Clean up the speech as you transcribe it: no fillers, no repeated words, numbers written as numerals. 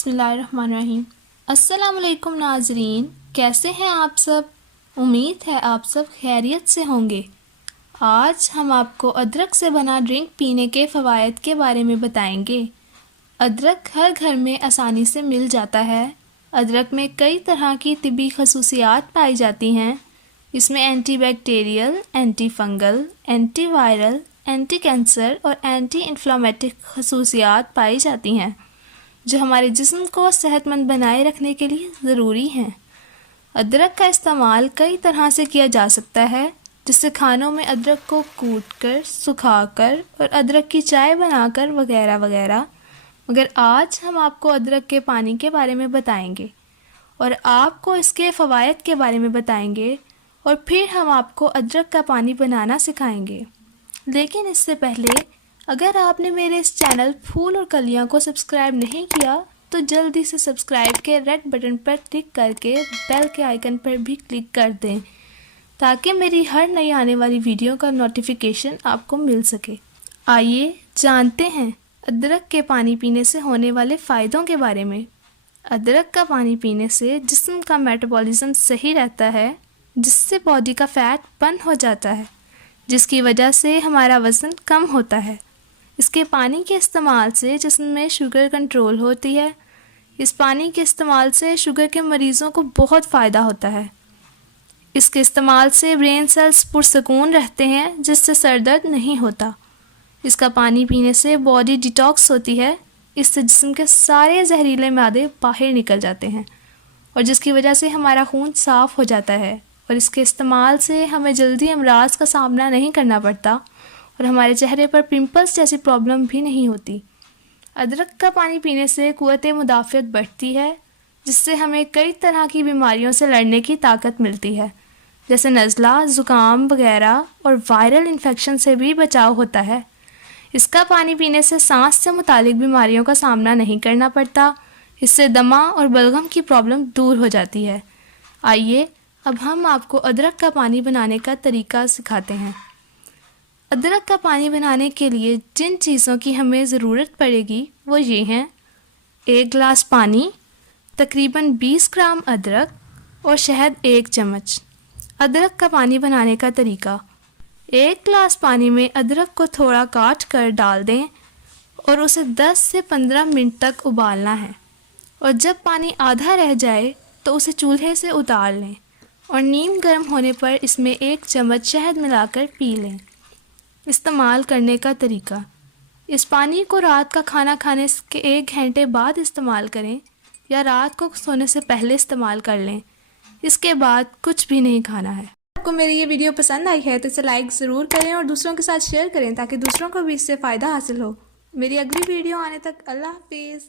बिस्मिल्लाहिर्रहमानिर्रहीम। अस्सलामुअलैकुम नाज़रीन, कैसे हैं आप सब? उम्मीद है आप सब खैरियत से होंगे। आज हम आपको अदरक से बना ड्रिंक पीने के फ़वाइद के बारे में बताएंगे। अदरक हर घर में आसानी से मिल जाता है। अदरक में कई तरह की तिब्बी खसूसियात पाई जाती हैं। इसमें antibacterial, anti fungal, anti viral, anti cancer और एंटी इन्फ्लामेटिक खसूसियात पाई जाती हैं जो हमारे जिस्म को सेहतमंद बनाए रखने के लिए ज़रूरी हैं। अदरक का इस्तेमाल कई तरह से किया जा सकता है, जिससे खानों में अदरक को कूटकर, सुखाकर और अदरक की चाय बनाकर वगैरह वगैरह। मगर आज हम आपको अदरक के पानी के बारे में बताएंगे और आपको इसके फ़वाइद के बारे में बताएंगे और फिर हम आपको अदरक का पानी बनाना सिखाएंगे। लेकिन इससे पहले अगर आपने मेरे इस चैनल फूल और कलियां को सब्सक्राइब नहीं किया तो जल्दी से सब्सक्राइब के रेड बटन पर क्लिक करके बेल के आइकन पर भी क्लिक कर दें ताकि मेरी हर नई आने वाली वीडियो का नोटिफिकेशन आपको मिल सके। आइए जानते हैं अदरक के पानी पीने से होने वाले फ़ायदों के बारे में। अदरक का पानी पीने से जिस्म का मेटाबॉलिज्म सही रहता है, जिससे बॉडी का फ़ैट बर्न हो जाता है, जिसकी वजह से हमारा वज़न कम होता है। इसके पानी के इस्तेमाल से जिस्म में शुगर कंट्रोल होती है। इस पानी के इस्तेमाल से शुगर के मरीज़ों को बहुत फ़ायदा होता है। इसके इस्तेमाल से ब्रेन सेल्स पुरसकून रहते हैं, जिससे सर दर्द नहीं होता। इसका पानी पीने से बॉडी डिटॉक्स होती है। इससे जिस्म के सारे जहरीले मादे बाहर निकल जाते हैं और जिसकी वजह से हमारा खून साफ़ हो जाता है। और इसके इस्तेमाल से हमें जल्दी अमराज का सामना नहीं करना पड़ता और हमारे चेहरे पर पिंपल्स जैसी प्रॉब्लम भी नहीं होती। अदरक का पानी पीने से क़ुव्वत मुदाफ़ियत बढ़ती है, जिससे हमें कई तरह की बीमारियों से लड़ने की ताकत मिलती है, जैसे नज़ला, ज़ुकाम वगैरह, और वायरल इन्फेक्शन से भी बचाव होता है। इसका पानी पीने से सांस से मुतालिक बीमारियों का सामना नहीं करना पड़ता। इससे दमा और बलगम की प्रॉब्लम दूर हो जाती है। आइए अब हम आपको अदरक का पानी बनाने का तरीका सिखाते हैं। अदरक का पानी बनाने के लिए जिन चीज़ों की हमें ज़रूरत पड़ेगी वो ये हैं: 1 गिलास पानी, तकरीबन 20 ग्राम अदरक और शहद 1 चम्मच। अदरक का पानी बनाने का तरीका: 1 गिलास पानी में अदरक को थोड़ा काट कर डाल दें और उसे 10 से 15 मिनट तक उबालना है। और जब पानी आधा रह जाए तो उसे चूल्हे से उतार लें और नीम गर्म होने पर इसमें 1 चम्मच शहद मिलाकर पी लें। इस्तेमाल करने का तरीका: इस पानी को रात का खाना खाने के 1 घंटे बाद इस्तेमाल करें या रात को सोने से पहले इस्तेमाल कर लें। इसके बाद कुछ भी नहीं खाना है। आपको मेरी ये वीडियो पसंद आई है तो इसे लाइक ज़रूर करें और दूसरों के साथ शेयर करें ताकि दूसरों को भी इससे फ़ायदा हासिल हो। मेरी अगली वीडियो आने तक अल्लाह हाफिज़।